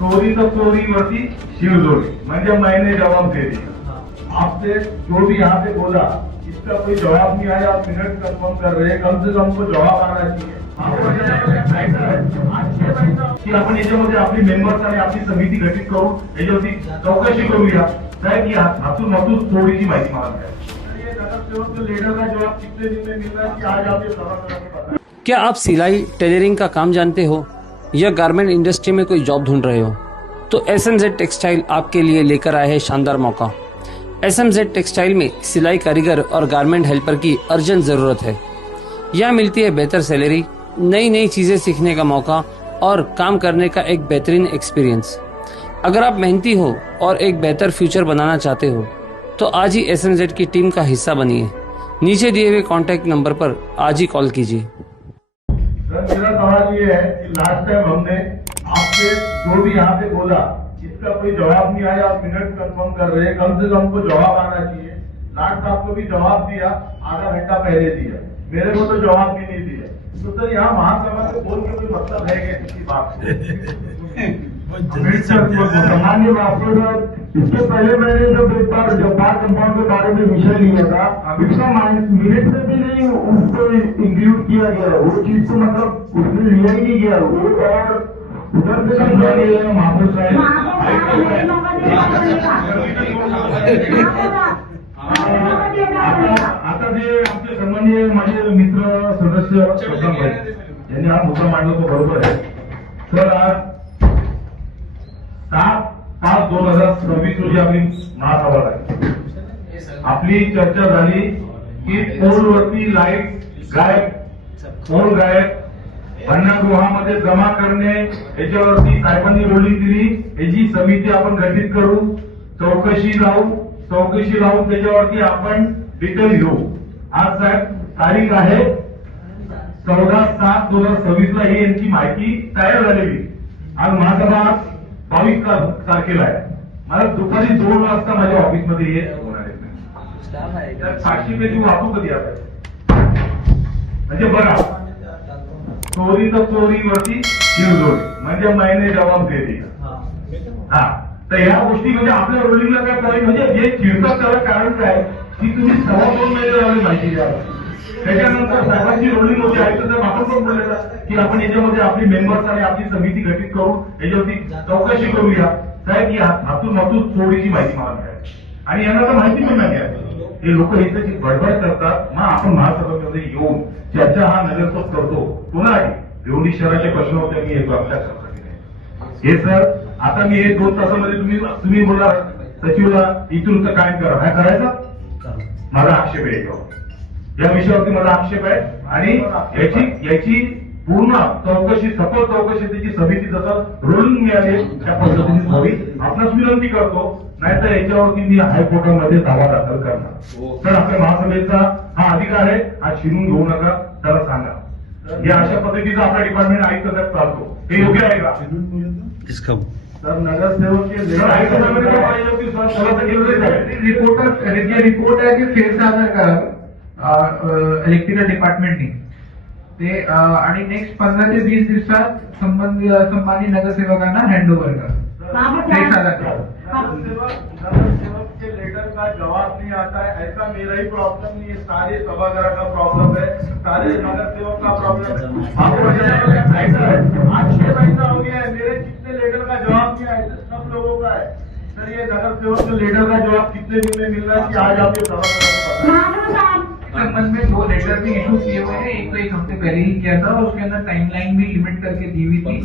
चोरी तो चोरीवरती शिवजोड़ी म्हणजे मैंने जवाब दे दिया। आपसे जो भी यहाँ पे बोला इसका कोई जवाब नहीं आया, आप मिनट कंफर्म कर रहे हैं, कम से कम को जवाब आना चाहिए की आपण याच्यामध्ये आपली मेंबर्स आणि आपली समिती गठीत करू, याच्यावरती चौकशी करूया काय की हातून हातून चोरीची माहिती मला द्या। लीडर का जवाब कितने दिन में मिल रहा है कि आज आप ये सवाल करा। क्या आप सिलाई टेलरिंग का काम जानते हो या गारमेंट इंडस्ट्री में कोई जॉब ढूंढ रहे हो तो SMZ टेक्सटाइल आपके लिए लेकर आए हैं शानदार मौका। SMZ टेक्सटाइल में सिलाई कारीगर और गारमेंट हेल्पर की अर्जेंट जरूरत है। यहाँ मिलती है बेहतर सैलरी, नई नई चीजें सीखने का मौका और काम करने का एक बेहतरीन एक्सपीरियंस। अगर आप मेहनती हो और एक बेहतर फ्यूचर बनाना चाहते हो तो आज ही SMZ की टीम का हिस्सा बनिए। नीचे दिए हुए कॉन्टैक्ट नंबर पर आज ही कॉल कीजिए। सर मेरा सवाल ये है कि लास्ट टाइम हमने आपसे जो भी यहाँ पे बोला इसका कोई जवाब नहीं आया, आप मिनट कंफर्म कर रहे हैं, कम से कम को जवाब आना चाहिए। लाट साहब को भी जवाब दिया, आधा घंटा पहले दिया, मेरे को तो जवाब भी नहीं दिया। तो सर यहाँ महासभा से बोल के कोई मतलब है क्या किसी बात से? सामान्य बात इसके पहले मैंने जब एक बार जब्बार कंपाउंड के बारे में विषय लिया था, उसका मिनट में भी नहीं उसको इंक्लूड किया गया, वो चीज तो मतलब उसमें लिया ही नहीं गया। और उधर से समझा गया महापुर साहब आता जे आमचे सन्माननीय माझे मित्र सदस्य शोभन भाई यांनी हा मुद्दा मांडला तो बरोबर आहे। सर आज 7/5/2026 रोजी आपली महासभा झाली, आपली चर्चा झाली की पोलवरती लाईट गायब, पोल गायब, भंडारगृहामध्ये जमा करणे, याच्यावरती साहेबांनी रोलिंग दिली, याची समिती आपण गठीत करू, चौकशी लावून त्याच्यावरती आपण डिटेल घेऊ। आज साहेब तारीख आहे 14/7/2026 ला ही यांची माहिती तयार झालेली। आज महासभा 22 तारखेला आहे। मला दुपारी 2 वाजता माझ्या ऑफिसमध्ये ये होणार आहे। 500 पेजी वापरू कधी आता म्हणजे बघा, चोरी तर चोरीवरती शिवजोडी म्हणजे मैंने जवाब दे दिया। हा तर ह्या गोष्टी म्हणजे आपल्या रोलिंगला काय पॉईंट म्हणजे जे चिडतात त्याला कारण काय की तुम्ही 2.25 महिने झाले माहिती द्या। त्याच्यानंतर साहेबांची रोलिंग होती, आयुक्त आपण पण बोललेला की आपण याच्यामध्ये आपली मेंबर्स आणि आपली समिती गठीत करू, याच्यावरती चौकशी करूया साहेब की हातून हातून चोरीची माहिती मला मिळाली आणि यांना तर माहिती पण नाही आहे। हे लोक याची बडबड करतात, मग आपण महासभेमध्ये येऊन चर्चा हा नगरसेवक करतो कोणासाठी, भिवंडी शहराचे प्रश्न होते, मी येतो आपल्या चर्चेने। हे सर आता मी हे 2 तासामध्ये तुम्ही बोला सचिवला इथून तर काय करा, काय करायचा माझा आक्षेप आहे या विषयावरती, माझा आक्षेप आहे आणि याची पूर्ण चौकशी, सखोल चौकशी त्याची समिती जसं रोलिंग मिळाली त्या पद्धतीने व्हावी आपणास विनंती करतो, नाहीतर याच्यावरती मी हायकोर्टामध्ये दावा दाखल करणार। तर आपल्या महासभेचा हा अधिकार आहे, हा छिनून घेऊ नका, त्याला सांगा या अशा पद्धतीचा आपला डिपार्टमेंट आयुक्त साहेब चालतो, हे योग्य आहे का? सर नगरसेवक के रिपोर्ट आहे की फेरसादर करा इलेक्ट्रिकल डिपार्टमेंटनी ते आणि नेक्स्ट 15 ते 20 दिवसात संबंधित नगरसेवकांना हँडओव्हर करा, फेरसादर करा। नगरसेवक के लेटर का जवाब नहीं आता है, ऐसा मेरा ही प्रॉब्लम नहीं है, सारे सभागार का प्रॉब्लम है, सारे नगरसेवक का प्रॉब्लम है। आज 6 महीना हो गया है, मेरे कितने लेटर का जवाब नहीं आया, सब लोगों का है। सर ये नगरसेवक के लेटर का जवाब कितने दिन में मिल रहा है कि आज आप ये सभागार संबंध में 2 लेटर भी इशू किए हुए हैं, एक तो 1 हफ्ते पहले ही किया था, उसके अंदर टाइमलाइन भी लिमिट करके दी हुई थी।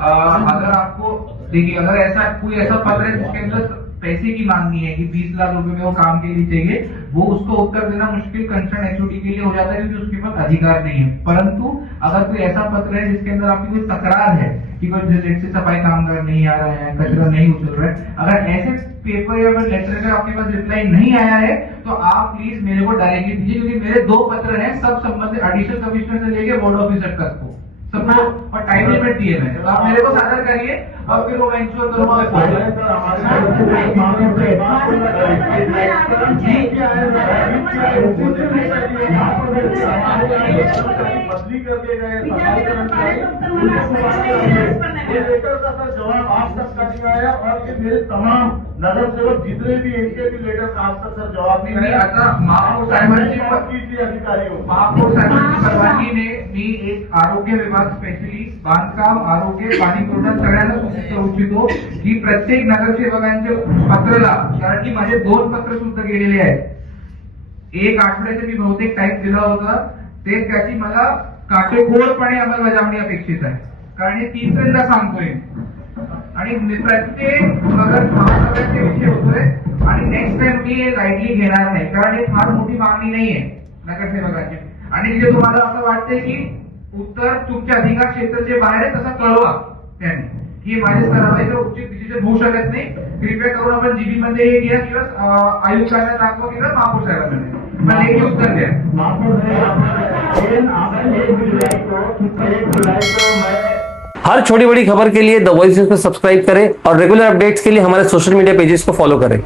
अगर आपको देखिए, अगर ऐसा कोई ऐसा पत्र है जिसके अंदर पैसे की मांगनी है कि 20 लाख रुपए में वो काम के लिए चाहिए, वो उसको उत्तर देना मुश्किल कंसर्न एचओडी के लिए हो जाता है क्योंकि उसके पास अधिकार नहीं है। परंतु अगर कोई ऐसा पत्र है जिसके अंदर आपकी कोई तकरार है कि कोई जेट से सफाई कामगार नहीं आ रहे हैं, कचरा नहीं उछल रहा है, अगर ऐसे पेपर या लेटर का आपके पास रिप्लाई नहीं आया है तो आप प्लीज मेरे को डायरेक्टली दीजिए, क्योंकि मेरे 2 पत्र हैं, सब संबंधित एडिशनल कमिश्नर से लेके बोर्ड ऑफिसर तक को सबको और टाइम लिमिट दिए हैं, तो आप मेरे को सादर करिए और फिर वो मैं इंश्योर करूंगा। बदली करके गए जवाब आज तक का नहीं आया और ये मेरे तमाम नगर सेवक जितने भी इनके भी लेटर आज तक सर जवाब नहीं मी आया। आता महापौर साहेबांची कीजिए अधिकारियों को। महापौर साहेबांच्या परवानगीने मी एक आरोग्य विभाग स्पेशली बांधकाम आरोग्य पाणी पुरवठा सगळ्यांना सूचित करू इच्छितो की प्रत्येक नगरसेवकांच्या पत्राला, कारण की माझे 2 पत्र सुद्धा गेलेले आहेत, एक आठवड्याचे मी बहुतेक टाईप दिला होता, ते त्याची मला काटेकोरपणे अंमलबजावणी अपेक्षित आहे, कारण हे 3ऱ्यांदा सांगतोय आणि प्रत्येक नगर महानगराचे विषय होतोय आणि नेक्स्ट टाइम मी हे लाईटली घेणार नाही, कारण हे फार मोठी मागणी नाहीये नगरसेवकांची. आणि तिथे तुम्हाला असं वाटतंय की उत्तर तुमच्या अधिकार क्षेत्राचे बाहेर आहे तसं कळवा त्यांनी की माझे स्तरावर उचित डिसिजन होऊ शकत नाही, कृपया करून आपण जीबी मध्ये हे घ्या किंवा आयुक्तांना दाखवा किंवा महापौर साहेबांना मला एक उत्तर द्या. हर छोटी बड़ी खबर के लिए द वॉइस को सब्सक्राइब करें और रेगुलर अपडेट्स के लिए हमारे सोशल मीडिया पेजेस को फॉलो करें.